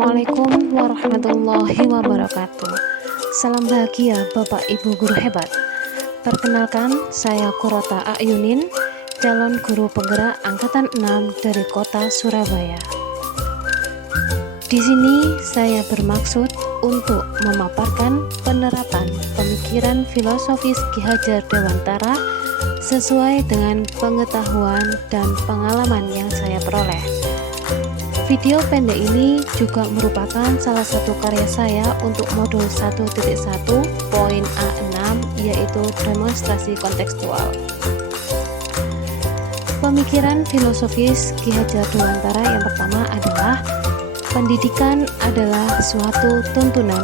Assalamualaikum warahmatullahi wabarakatuh. Salam bahagia Bapak Ibu guru hebat. Perkenalkan, saya Qurrata A'yunin, calon guru penggerak angkatan 6 dari kota Surabaya. Di sini saya bermaksud untuk memaparkan penerapan pemikiran filosofis Ki Hajar Dewantara sesuai dengan pengetahuan dan pengalaman yang saya peroleh. Video pendek ini juga merupakan salah satu karya saya untuk modul 1.1 poin A6, yaitu demonstrasi kontekstual. Pemikiran filosofis Ki Hajar Dewantara yang pertama adalah pendidikan adalah suatu tuntunan.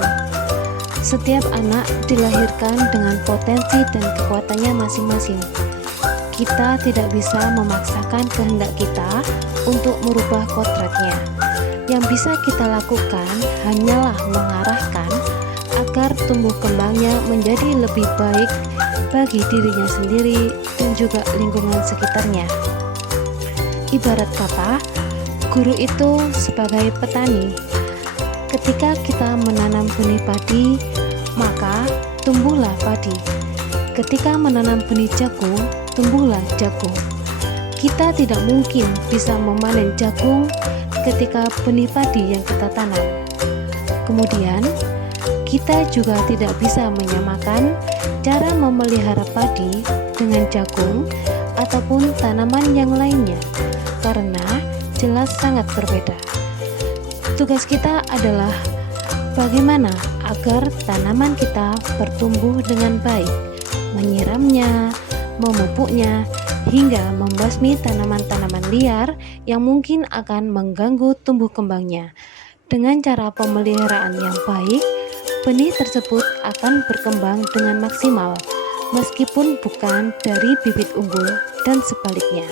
Setiap anak dilahirkan dengan potensi dan kekuatannya masing-masing. Kita tidak bisa memaksakan kehendak kita untuk merubah kodratnya. Yang bisa kita lakukan hanyalah mengarahkan agar tumbuh kembangnya menjadi lebih baik bagi dirinya sendiri dan juga lingkungan sekitarnya. Ibarat kata, guru itu sebagai petani. Ketika kita menanam benih padi, maka tumbuhlah padi. Ketika menanam benih jagung, tumbuhlah jagung. Kita tidak mungkin bisa memanen jagung ketika benih padi yang kita tanam. Kemudian, kita juga tidak bisa menyamakan cara memelihara padi dengan jagung ataupun tanaman yang lainnya, karena jelas sangat berbeda. Tugas kita adalah bagaimana agar tanaman kita bertumbuh dengan baik, menyiramnya, memupuknya, hingga membasmi tanaman-tanaman liar yang mungkin akan mengganggu tumbuh kembangnya. Dengan cara pemeliharaan yang baik, benih tersebut akan berkembang dengan maksimal, meskipun bukan dari bibit unggul dan sebaliknya.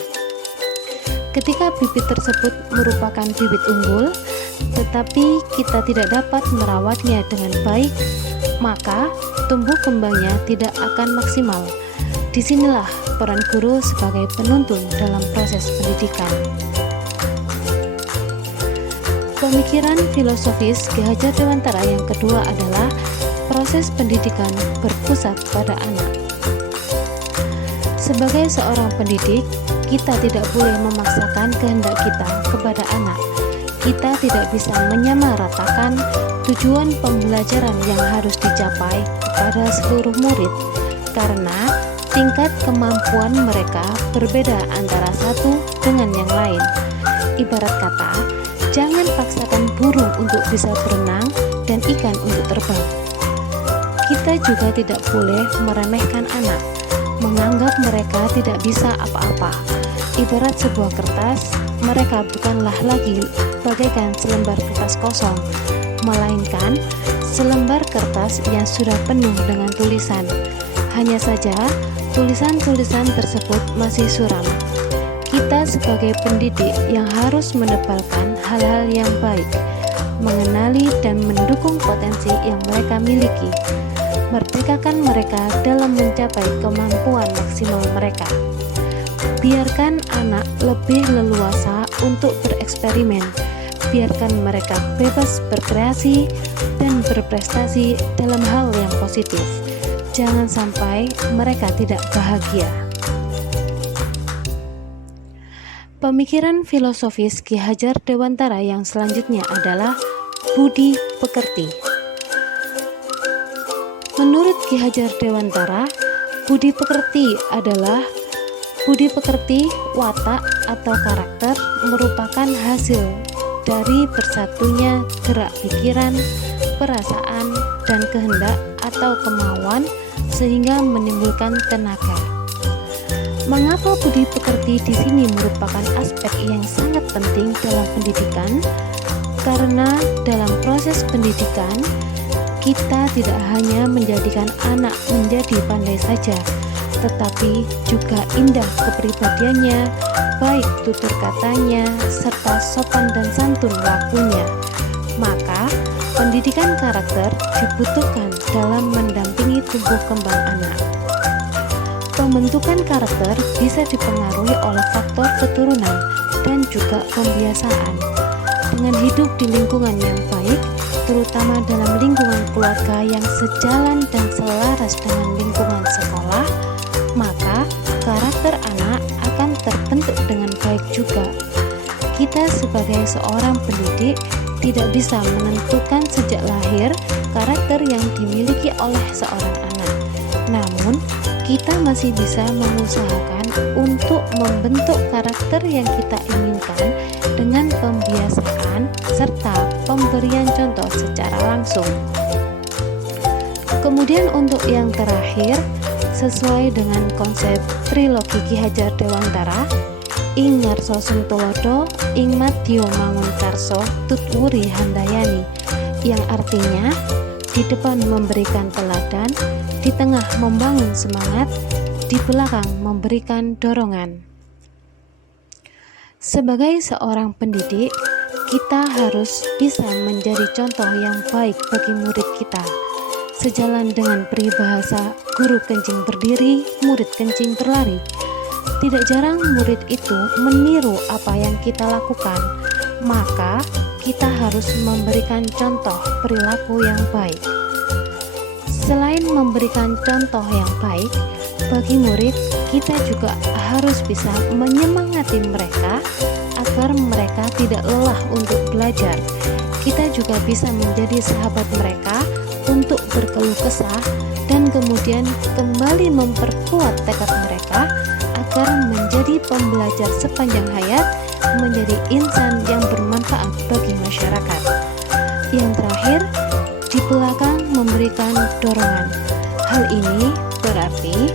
Ketika bibit tersebut merupakan bibit unggul, tetapi kita tidak dapat merawatnya dengan baik, maka tumbuh kembangnya tidak akan maksimal. Disinilah peran guru sebagai penuntun dalam proses pendidikan. Pemikiran filosofis Ki Hajar Dewantara yang kedua adalah proses pendidikan berpusat pada anak. Sebagai seorang pendidik, kita tidak boleh memaksakan kehendak kita kepada anak. Kita tidak bisa menyamaratakan tujuan pembelajaran yang harus dicapai kepada seluruh murid, karena tingkat kemampuan mereka berbeda antara satu dengan yang lain. Ibarat kata, jangan paksakan burung untuk bisa berenang dan ikan untuk terbang. Kita juga tidak boleh meremehkan anak, menganggap mereka tidak bisa apa-apa. Ibarat sebuah kertas, mereka bukanlah lagi bagaikan selembar kertas kosong, melainkan selembar kertas yang sudah penuh dengan tulisan. Hanya saja, tulisan-tulisan tersebut masih suram. Kita sebagai pendidik yang harus menebalkan hal-hal yang baik, mengenali dan mendukung potensi yang mereka miliki, merdekakan mereka dalam mencapai kemampuan maksimal mereka. Biarkan anak lebih leluasa untuk bereksperimen, biarkan mereka bebas berkreasi dan berprestasi dalam hal yang positif. Jangan sampai mereka tidak bahagia. Pemikiran filosofis Ki Hajar Dewantara yang selanjutnya adalah budi pekerti. Menurut Ki Hajar Dewantara, budi pekerti adalah budi pekerti, watak atau karakter merupakan hasil dari bersatunya gerak pikiran, perasaan, dan kehendak atau kemauan sehingga menimbulkan tenaga. Mengapa budi pekerti di sini merupakan aspek yang sangat penting dalam pendidikan? Karena dalam proses pendidikan, kita tidak hanya menjadikan anak menjadi pandai saja, tetapi juga indah kepribadiannya, baik tutur katanya, serta sopan dan santun lakunya. Maka, pendidikan karakter dibutuhkan dalam mendampingi tumbuh kembang anak. Pembentukan karakter bisa dipengaruhi oleh faktor keturunan dan juga pembiasaan. Dengan hidup di lingkungan yang baik, terutama dalam lingkungan keluarga yang sejalan dan selaras dengan lingkungan sekolah, maka karakter anak akan terbentuk dengan baik juga. Kita sebagai seorang pendidik tidak bisa menentukan sejak lahir karakter yang dimiliki oleh seorang anak. Namun, kita masih bisa mengusahakan untuk membentuk karakter yang kita inginkan dengan pembiasaan serta pemberian contoh secara langsung. Kemudian untuk yang terakhir, sesuai dengan konsep trilogi Ki Hajar Dewantara, ing ngarso sing tulodo, ing madya mangun karso, tutwuri handayani, yang artinya di depan memberikan teladan, di tengah membangun semangat, di belakang memberikan dorongan. Sebagai seorang pendidik, kita harus bisa menjadi contoh yang baik bagi murid kita. Sejalan dengan peribahasa guru kencing berdiri, murid kencing berlari. Tidak jarang murid itu meniru apa yang kita lakukan, maka kita harus memberikan contoh perilaku yang baik. Selain memberikan contoh yang baik bagi murid, kita juga harus bisa menyemangati mereka agar mereka tidak lelah untuk belajar. Kita juga bisa menjadi sahabat mereka untuk berkeluh kesah dan kemudian kembali memperkuat tekad mereka agar menjadi pembelajar sepanjang hayat, menjadi insan yang bermanfaat bagi masyarakat. Yang terakhir, di belakang memberikan dorongan. Hal ini berarti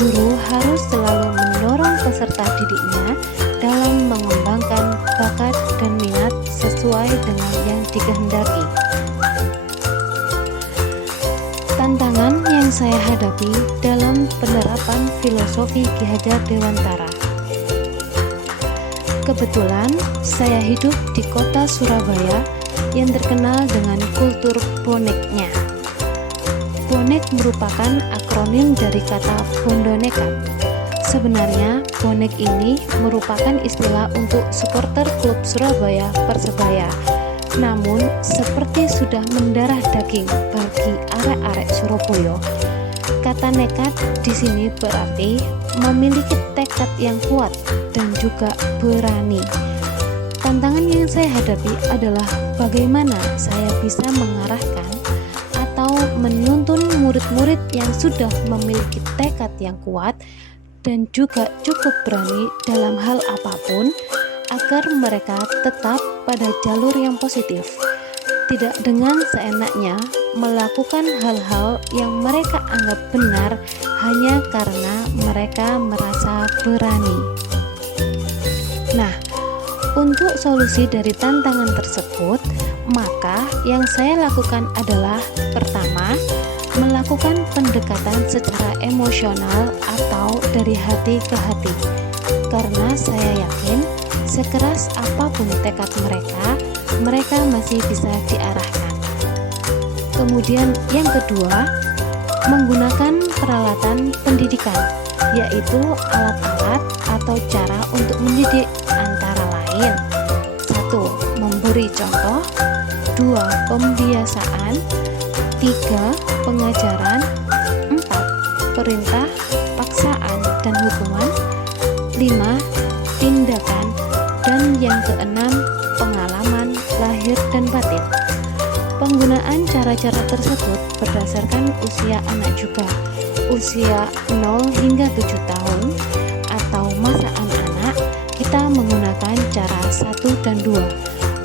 guru harus selalu mendorong peserta didiknya dalam mengembangkan bakat dan minat sesuai dengan yang dikehendaki. Tantangan yang saya hadapi dalam penerapan filosofi Ki Hajar Dewantara. Kebetulan saya hidup di kota Surabaya yang terkenal dengan kultur boneknya. Bonek merupakan akronim dari kata bondo nekat. Sebenarnya bonek ini merupakan istilah untuk supporter klub Surabaya Persebaya. Namun seperti sudah mendarah daging bagi arek-arek Surabaya, kata nekat di sini berarti memiliki tekad yang kuat dan juga berani. Tantangan yang saya hadapi adalah bagaimana saya bisa mengarahkan atau menuntun murid-murid yang sudah memiliki tekad yang kuat dan juga cukup berani dalam hal apapun agar mereka tetap pada jalur yang positif, tidak dengan seenaknya melakukan hal-hal yang mereka anggap benar hanya karena mereka merasa berani. Nah, untuk solusi dari tantangan tersebut, maka yang saya lakukan adalah pertama, melakukan pendekatan secara emosional atau dari hati ke hati. Karena saya yakin sekeras apapun tekad mereka masih bisa diarahkan. Kemudian yang kedua, menggunakan peralatan pendidikan, yaitu alat-alat atau cara untuk mendidik antara lain: 1. Memberi contoh, 2. Pembiasaan, 3. Pengajaran, 4. Perintah, paksaan, dan hukuman, 5. Tindakan, dan yang keenam, pengalaman lahir dan batin. Penggunaan cara-cara tersebut berdasarkan usia anak juga. Usia 0 hingga 7 tahun atau masa anak-anak, kita menggunakan cara 1 dan 2.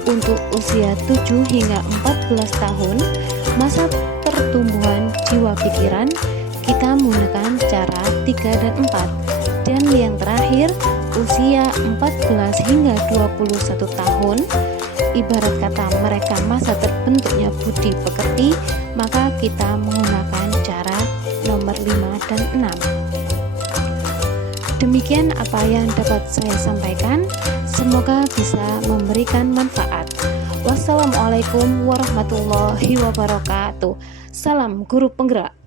Untuk usia 7 hingga 14 tahun, masa pertumbuhan jiwa pikiran, kita menggunakan cara 3 dan 4. Dan yang terakhir, usia 14 hingga 21 tahun, ibarat kata mereka masa terbentuknya budi pekerti, maka kita menggunakan cara nomor 5 dan 6. Demikian apa yang dapat saya sampaikan, semoga bisa memberikan manfaat. Wassalamualaikum warahmatullahi wabarakatuh. Salam guru penggerak.